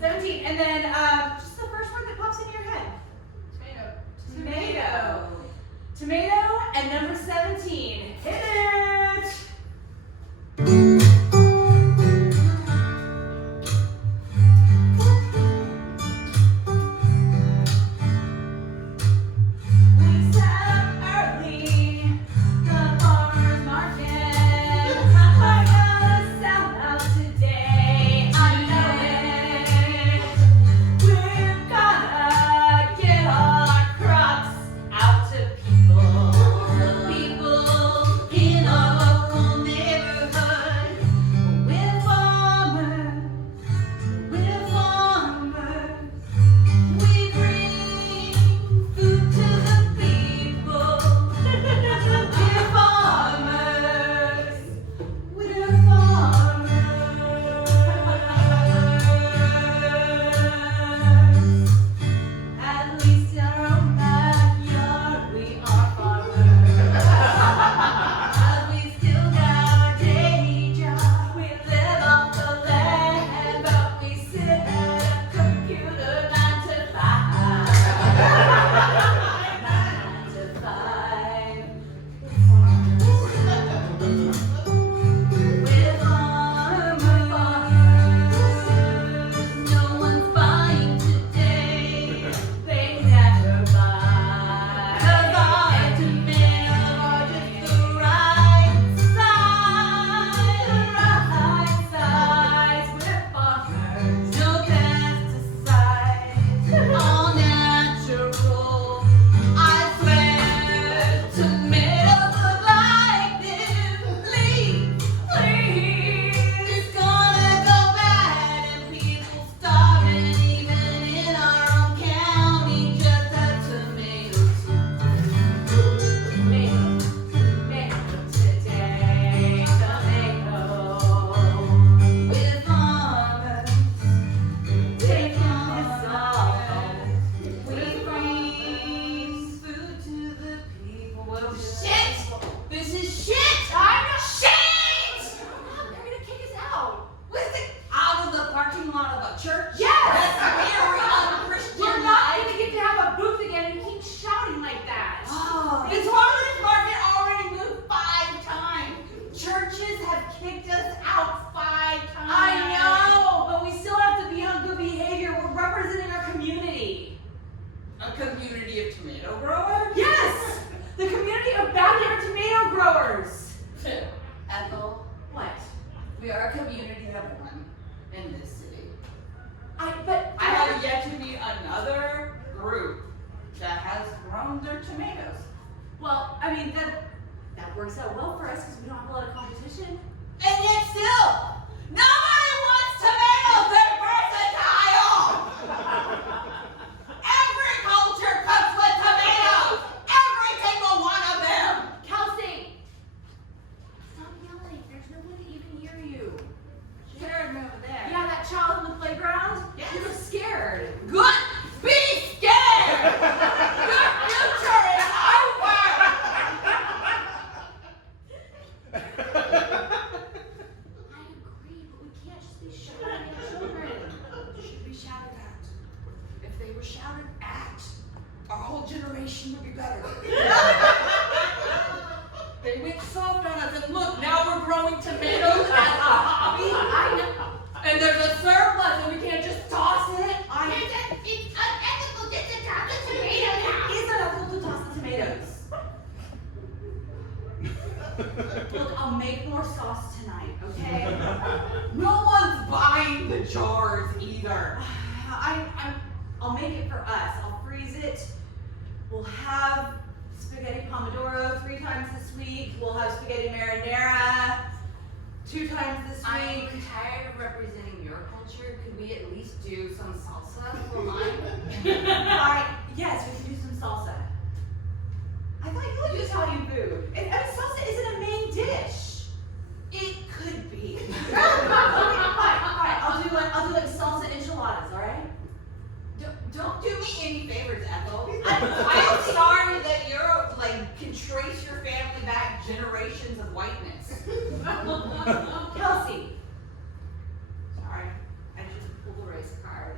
17. And then just the first word that pops into your head. Tomato. Tomato and number 17. Hit it! Kelsey. Sorry, I just pulled a race card.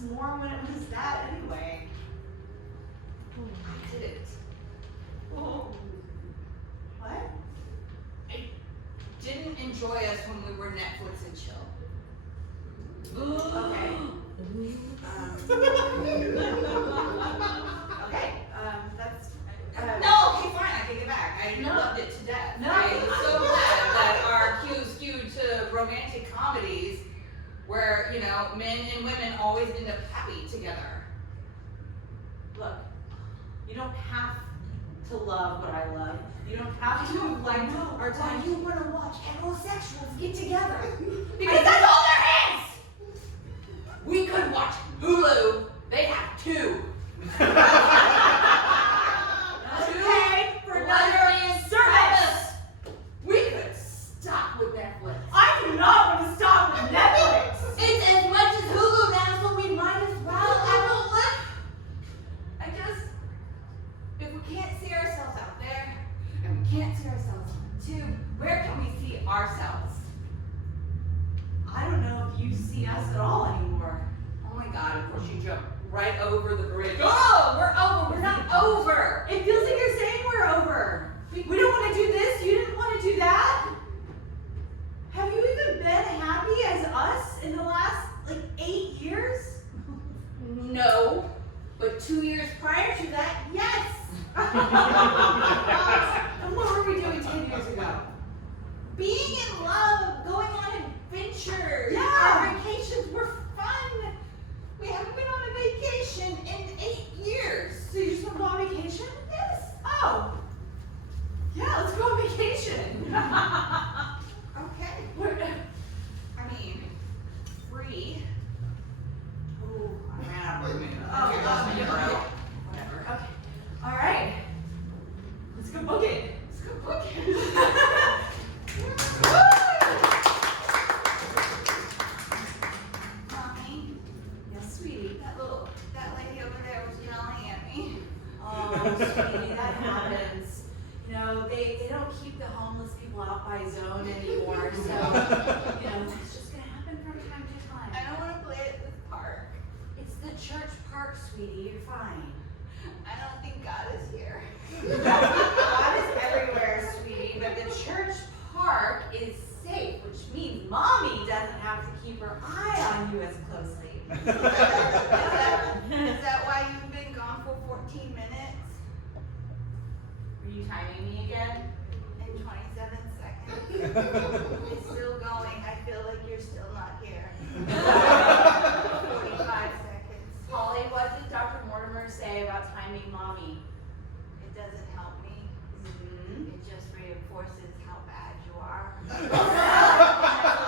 us more when it was that anyway. I didn't. Oh. What? I didn't enjoy us when we were Netflix and chill. Okay. Okay. That's. No, okay, fine, I take it back. I loved it to death. No, I was so glad that our cue skewed to romantic comedies where, you know, men and women always end up happy together. Look, you don't have to love what I love. You don't have to like our time. You want to watch heterosexuals get together because that's all there is. We could watch Hulu. They have two. Okay, for another service. We could stop with Netflix. I do not want to stop with Netflix. It's as much as Hulu now, so we might as well. If we can't see ourselves out there, and we can't see ourselves on the tube, where can we see ourselves? I don't know if you see us at all anymore. Oh my God, of course you jumped right over the bridge. Oh, we're over. We're not over. It feels like you're saying we're over. We don't want to do this. You didn't want to do that. Have you even been happy as us in the last, 8 years? No, but 2 years prior to that, yes. And what were we doing 10 years ago? Being in love, going on adventures. Yeah. Our vacations were fun. We haven't been on a vacation in 8 years. So you just want to go on vacation? Yes. Oh. Yeah, let's go on vacation. Okay. I mean, free. Ooh, I ran out of room. Whatever. Okay. All right. Let's go book it. Let's go book it. Mommy, Yes, sweetie. that lady over there was yelling at me. Oh, sweetie, that happens. You know, they don't keep the homeless people out by zone anymore, so, that's just going to happen from time to time. I don't want to play at this park. It's the church park, sweetie. You're fine. I don't think God is here. God is everywhere, sweetie, but the church park is safe, which means Mommy doesn't have to keep her eye on you as closely. Is that why you've been gone for 14 minutes Were you timing me again? and 27 seconds? It's still going. I feel like you're still not here. 45 seconds. Holly, what did Dr. Mortimer say about timing Mommy? It doesn't help me. Mm-hmm. It just reinforces how bad you are. That's what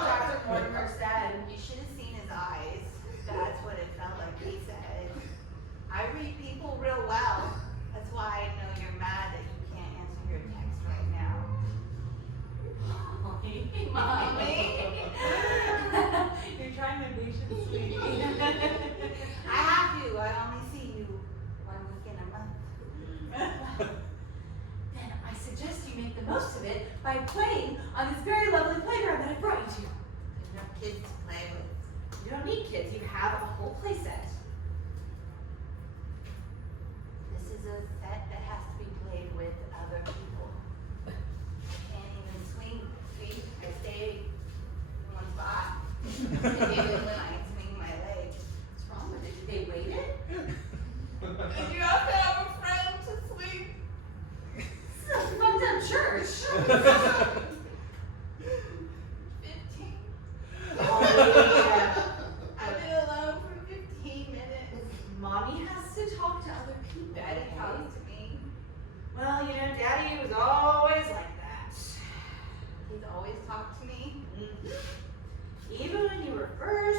Dr. Mortimer said. You should have seen his eyes. That's what it felt like he said. I read people real well. That's why I know you're mad that you can't answer your text right now. Mommy. You're trying my patience, sweetie. I have to. I only see you 1 week in a month. Then I suggest you make the most of it by playing on this very lovely playground that I brought you to. There's no kids to play with. You don't need kids, you have a whole play set. This is a set that has to be played with other people. I can't even swing feet. I stay in one spot. And even when I swing my legs. What's wrong with it? Did they weight it? And you have to have a friend to swing. This is a fun dumb church. 15. Oh, yeah. I've been alone for 15 minutes. Mommy has to talk to other people. Daddy okay? talks to me. Well, Daddy was always like that. He's always talked to me. Mm-hmm. Even when you were first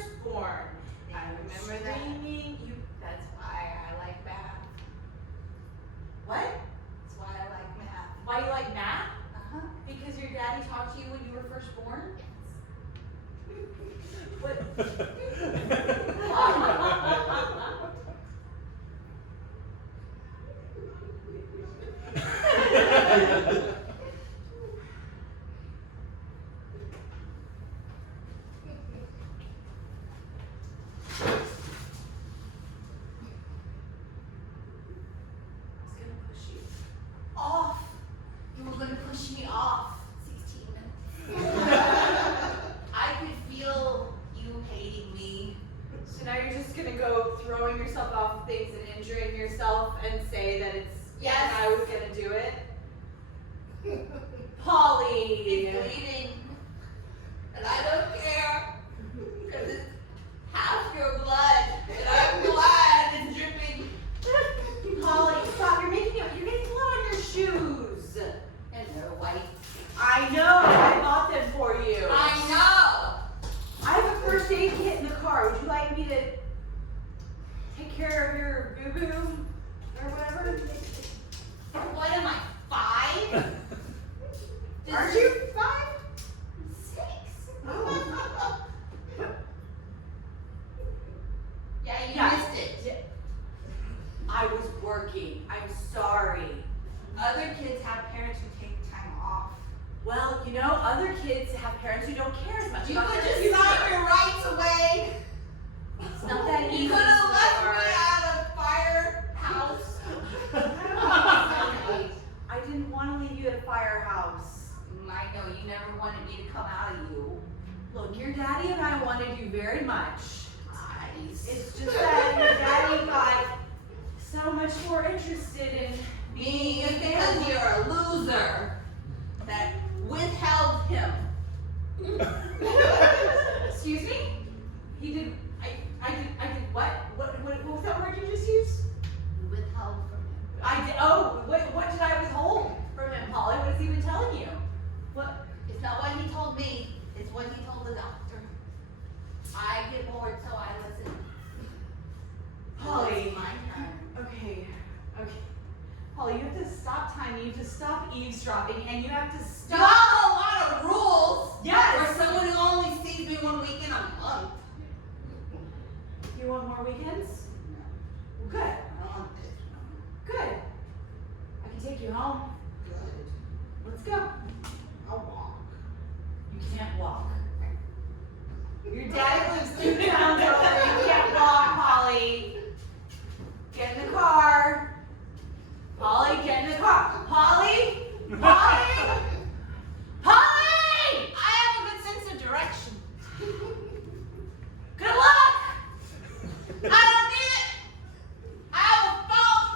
just gonna go throwing yourself off of things and injuring yourself and say that it's Yes. I was gonna do it? Polly! It's bleeding. And I don't care. Because it's half your blood. And I'm glad it's dripping. Polly, stop. You're getting blood on your shoes. And they're white. I know. I bought them for you. I know. I have a first aid kit in the car. Would you like me to take care of your boo-boo or whatever? What am I, 5? Aren't you 5? 6. Oh. Yeah, you Yeah. missed it. Yeah. I was working. I'm sorry. Other kids have parents who take time off. Well, you know, other kids have parents who don't care as much You about could their just future. sign your rights away. It's not that easy. You could have left sweetheart. me out of firehouse. I didn't want to leave you at a firehouse. I know you never wanted me to come out of you. Look, your daddy and I wanted you very much. Nice. It's just that your daddy got so much more interested in Me, because you're a loser that withheld him. Excuse me? He did. I did what? What was that word you just used? Withheld from him. I did. Oh, what did I withhold from him, Polly? What is he even telling you? What? It's not what he told me. It's what he told the doctor. I get bored, so I listen. Polly. It's my turn. Okay. Polly, you have to stop time. You have to stop eavesdropping, and you have to You stop. have a lot of rules. Yes. For someone who only sees me 1 weekend a month. You want more weekends? Well, good. I don't want this. Good. I can take you home. Good. Let's go. I'll walk. You can't walk. Your daddy lives 2 towns over. You can't walk, Polly. Get in the car. Polly, get in the car. Polly? Polly? Polly! I have a good sense of direction. Good luck! I don't need it. I have a phone.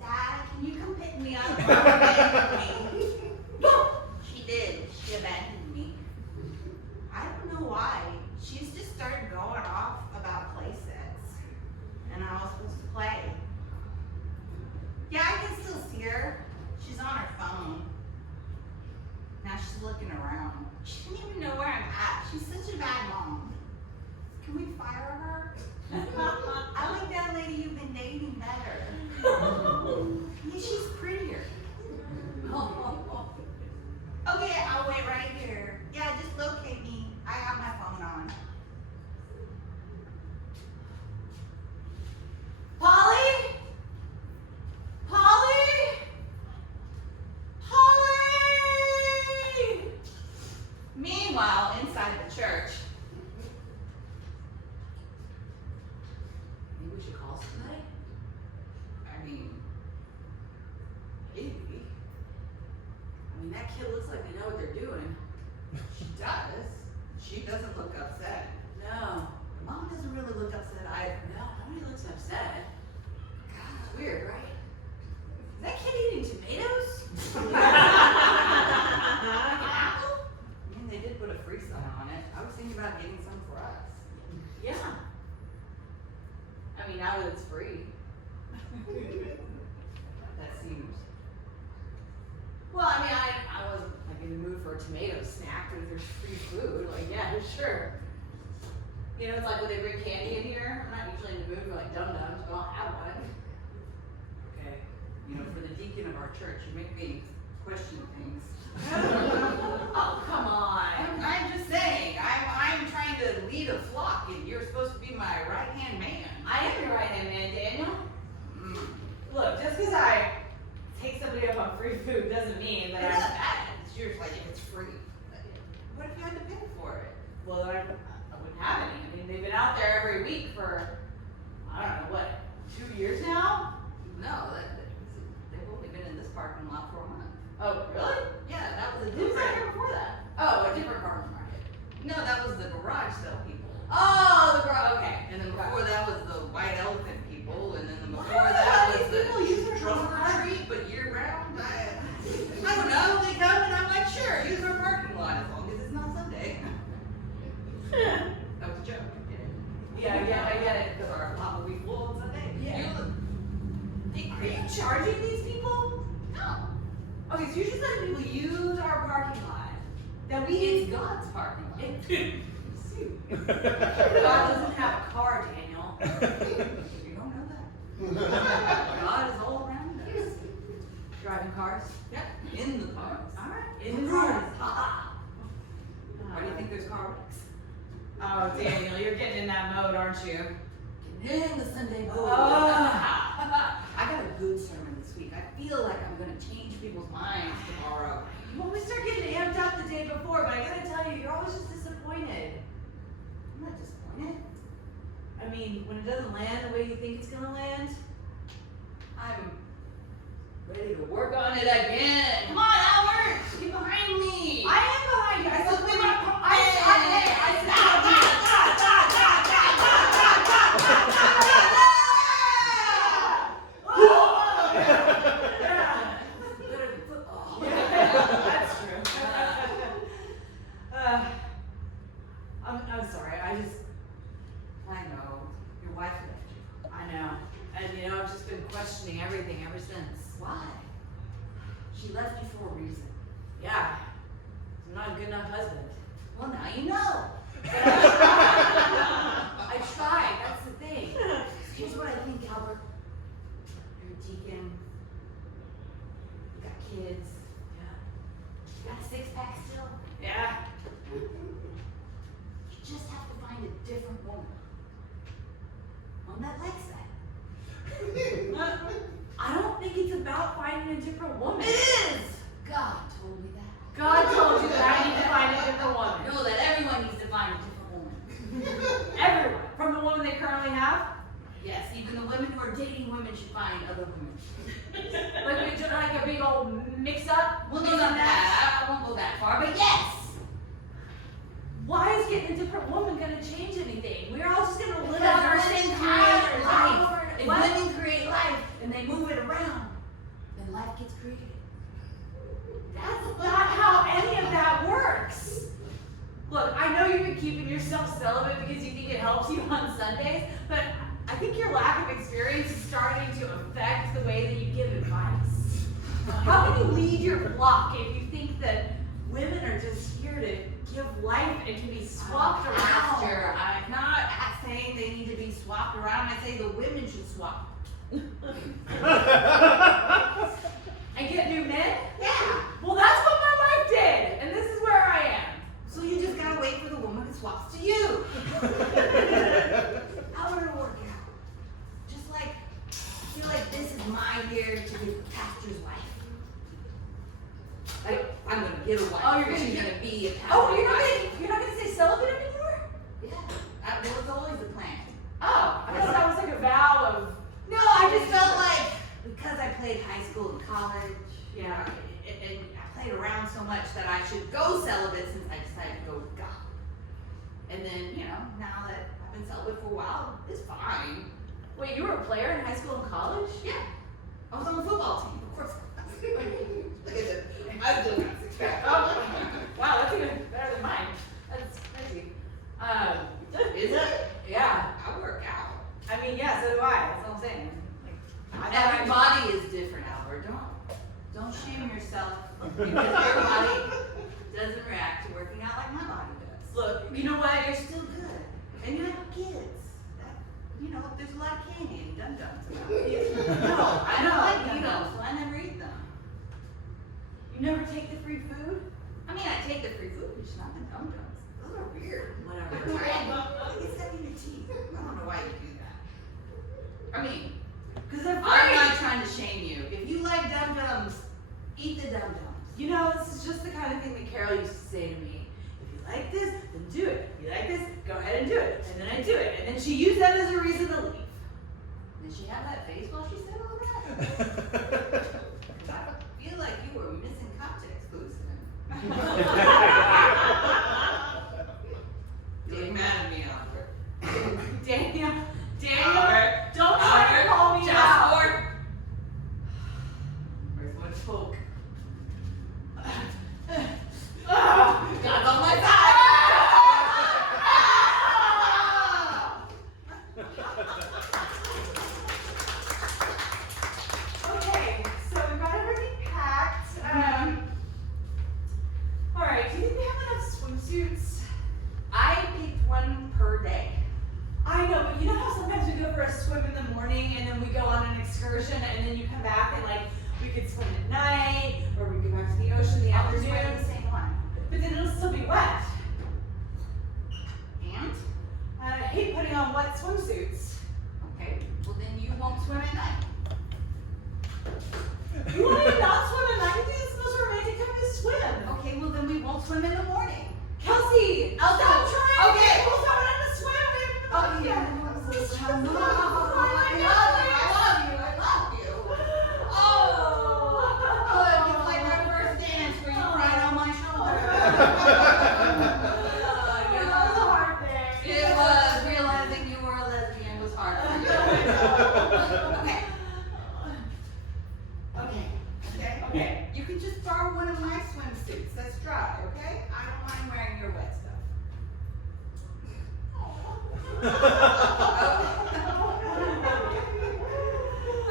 Dad, can you come pick me up? She did. She abandoned me. I don't know why. She's just started going off about play sets. And I was supposed to play. Yeah, I can still see her. She's on her phone. Now she's looking around. She doesn't even know where I'm at. She's such a bad mom. Can we fire her? I like that lady you've been dating better. Yeah, she's prettier. Okay, I'll wait right here. Yeah, just locate me. I have my phone on. Polly? Polly? Polly! Meanwhile, inside the church. Maybe we should call somebody? I mean, Maybe. I mean, that kid looks like they know what they're doing. she does. She doesn't look upset. No. Mom doesn't really look upset either. No, nobody looks upset. God. It's weird, right? Is that kid eating tomatoes? Apple? I mean, they did put a free sign on it. I was thinking about getting some for us. Yeah. I mean, now that it's free. That seems. Well, I mean, I wasn't like in the mood for a tomato snack, but if there's free food, like, yeah, sure. You know, it's like when they bring candy in here. I'm not usually in the mood for like dum-dums, but I'll have one. Okay. You know, for the deacon of our church, you make me question things. Oh, come on. I'm just saying, I'm trying to lead a flock and you're supposed to be my right-hand man. I am your right-hand man, Daniel. Mm. Look, just because I take somebody up on free food doesn't mean that It's I'm... not bad. It's yours, like if it's free. What if you had to pay for it? Well, I wouldn't have any. I mean, they've been out there every week for, I don't know, what, 2 years now? No, they've only been in this parking lot for a month. Oh, really? Yeah, that was a It's God's parking lot. God doesn't have a car, Daniel. You don't know that. God is all around us. Driving cars? Yep, in the cars. Alright, in the cars. Why do you think there's car wrecks? Oh, Daniel, you're getting in that mode, aren't you? Getting in the Sunday mood. Oh. I got a good sermon this week. I feel like I'm going to change people's minds tomorrow. You always start getting amped up the day before, but I gotta tell you, you're always just disappointed. I'm not disappointed. I mean, when it doesn't land the way you think it's gonna land. I'm ready to work on it again. Come on, Albert! Get behind me! I am behind you. I said we were. That's true. I'm sorry. I know. Your wife left you. I know. And you know, I've just been questioning everything ever since. Why? She left you for a reason. Yeah. I'm not a good enough husband. Well, now you know. I tried. That's the thing. Here's what I think, Albert. You're a deacon. You got kids. Yeah. You got a six-pack still. Yeah. You just have to find a different woman. One that likes that. I don't think it's about finding a different woman. It is! God told me that. God told you that I need to find a different woman. No, that everyone needs to find a different woman. Everyone. From the woman they currently have? Yes, even the women who are dating women should find other women. Like we do like a big old mix up? Well, no, not that. I won't go that far, but yes! Why is getting a different woman gonna change anything? We're all just gonna live Because out our women same create life. If What? women create life and they move it around, then life gets created. That's not how any of that works. Look, I know you've been keeping yourself celibate because you think it helps you on Sundays, but I think your lack of experience is starting to affect the way that you give advice. How can you lead your flock if you think that women are just here to give life and can be swapped around? Pastor, I'm not saying they need to be swapped around. I say the women should swap. And get new men? Yeah. Well, that's what my wife did, and this is where I am. So you just gotta wait for the woman who swaps to you. How would it work out? Just like, I feel like this is my year to get the pastor's wife. Like, I'm gonna get a wife. Oh, you're gonna She's get- gonna be a pastor's Oh, you're wife. not gonna say celibate anymore? Yeah. That was always the plan. Oh, I thought that was like a vow of. No, I just felt like, because I played high school and college, Yeah. and I played around so much that I should go celibate since I decided to go with God. And then, you know, now that I've been celibate for a while, it's fine. Wait, you were a player in high school and college? Yeah. I was on the football team, of course. Look at this. I still got six pack. Oh, wow, that's even better than mine. That's crazy. Is it? Yeah. I work out. I mean, yeah, so do I. That's all I'm saying. Like, I thought Every body is different, Albert. Don't shame yourself because your body doesn't react to working out like my body does. Look, you know what? You're still good, and you have kids. That, you know, there's a lot of candy and dum-dums about it. No, I don't like dum-dums, so I never eat them. You never take the free food? I mean, I take the free food, just not the dum-dums. Those are weird. Whatever. It's stuck in your teeth. I don't know why you do that. I mean, Because they're I'm free. not trying to shame you. If you like dum-dums, eat the dum-dums. You know, this is just the kind of thing that Carol used to say to me. If you like this, then do it. If you like this, go ahead and do it. And then I do it. And then she used that as a reason to leave. Did she have that face while she said all that? 'Cause I feel like you were missing context clues then. Getting mad at me, Albert. Daniel, Albert, don't try to call me just out. Where's one spoke? Ugh. God's on my Okay, so we've got everything packed. All right, do you think we have enough swimsuits? I picked one per day. I know, but you know how sometimes we go for a swim in the morning and then we go on an excursion and then you come back and like we could swim at night or we go back to the ocean in the I'll just wear afternoon. the same one. But then it'll still be wet. And? I hate putting on wet swimsuits. Okay, well then you won't swim at night. You want me to not swim at night? You think it's the most romantic time to swim? Okay, well then we won't swim in the morning. Kelsey, I'll stop go. trying. Okay. We'll stop trying to swim. We haven't even Okay. yet. I This is stressful. love you. I love you. Oh. Look, it's like our first dance where you cried on my shoulder. It was a hard thing. It was. Realizing you were a lesbian was hard for you. Okay. Okay. Okay. You can just borrow one of my swimsuits that's dry, okay? I don't mind wearing your wet stuff.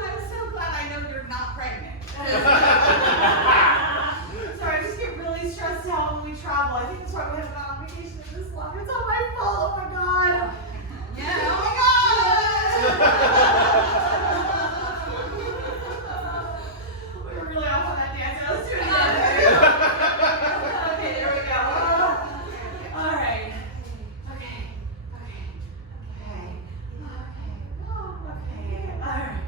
I'm so glad I know you're not pregnant. Sorry, I just get really stressed out when we travel. I think that's why we haven't gone on vacation this long. It's all my fault. Oh my god. Yeah, oh my god! We were really off on that dance. Let's do it again. Okay, there we go. All right. Okay. All right.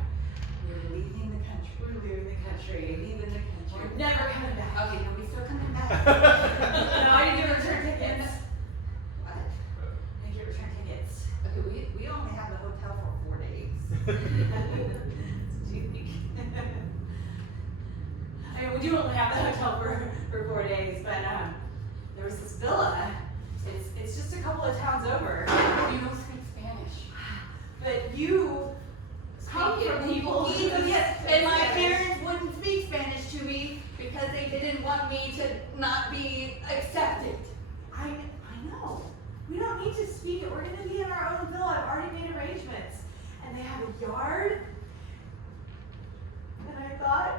We're leaving the country. We're leaving the country. Leaving the country. We're never coming back. Okay, no, we still coming back. No, I didn't get return tickets. What? I didn't get return tickets. Okay, we only have the hotel for 4 days. Do you think? I mean, we do only have the hotel for 4 days, but there was this villa. It's just a couple of towns over. You don't speak Spanish. But you come Speak it. from people who Yes, speak and my Spanish. parents wouldn't speak Spanish to me because they didn't want me to not be accepted. I know. We don't need to speak it. We're going to be in our own villa. I've already made arrangements. And they have a yard. And I thought,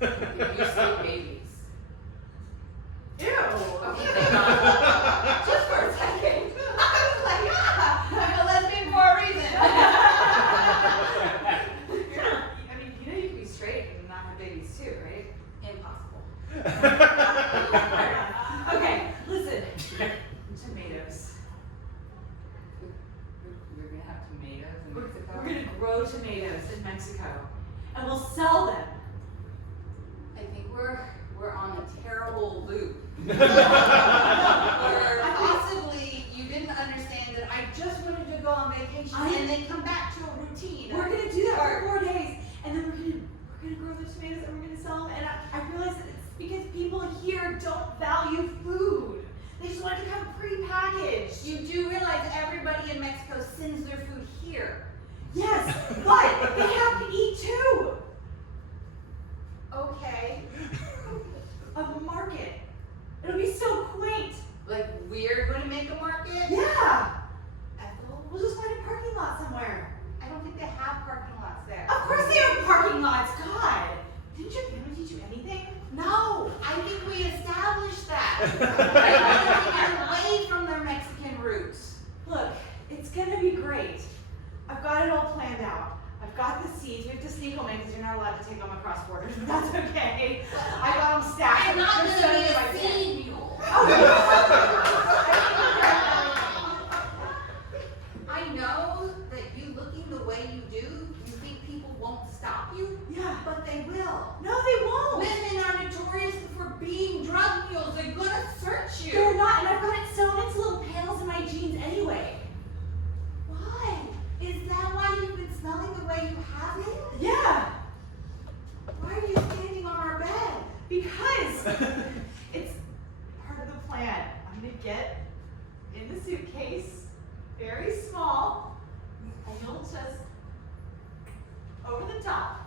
You see babies. ew. Okay, thank God. Just for a second. I was like, yeah, I'm a lesbian for a reason. I mean, you know you can be straight and not have babies too, right? Impossible. Okay, listen. Tomatoes. We're gonna have tomatoes in We're Mexico. gonna grow tomatoes in Mexico, and we'll sell them. I think we're on a terrible loop. Or possibly you didn't understand that I just wanted to go on vacation and then come back to a routine. We're gonna do that for 4 days, and then we're gonna grow the tomatoes and we're gonna sell them. And I realize that it's because people here don't value food. They just want it to come prepackaged. You do realize everybody in Mexico sends their food here. Yes, but they have to eat too. Okay. A market. It'll be so quaint. Like we're going to make a market? Yeah. Ethel? We'll just find a parking lot somewhere. I don't think they have parking lots there. Of course they have parking lots. God. Didn't your family teach you anything? No, I think we established that. They want to get away from their Mexican roots. Look, it's gonna be great. I've got it all planned out. I've got the seeds. We have to sneak them in because you're not allowed to take them across borders, but that's okay. I got them stacked. I'm not They're going to be so a nice. seed mule. I know that you looking the way you do, you think people won't stop you, Yeah. but they will. No, they won't. Women are notorious for being drug mules. They're gonna search you. They're not, and I've got it sewn into little panels in my jeans anyway. Why? Is that why you've been smelling the way you have it? Yeah, Why are you standing on our bed? because it's part of the plan. I'm gonna get in the suitcase, very small, and you'll just over the top.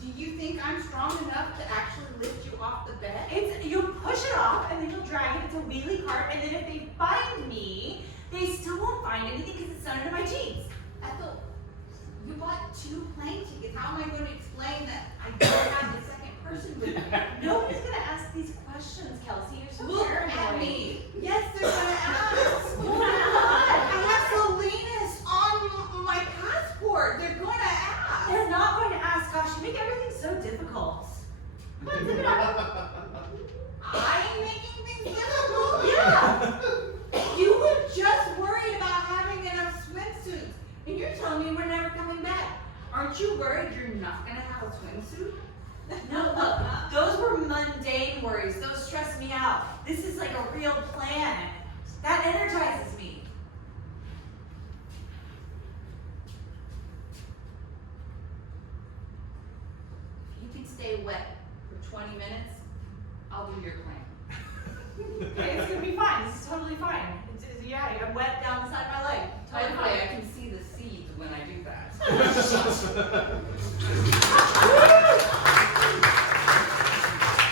Do you think I'm strong enough to actually lift you off the bed? You'll push it off, and then you'll drag it. It's a wheelie cart, and then if they find me, they still won't find anything because it's sewn into my jeans. Ethel, you bought 2 plane tickets. How am I going to explain that I don't have the second person with me? Nobody's gonna ask these This is like a real plan. That energizes me. If you can stay wet for 20 minutes, I'll do your plan. Okay, it's gonna be fine. This is totally fine. Yeah, I'm wet down the side of my leg. By Totally the way, fine. I can see the seeds when I do that.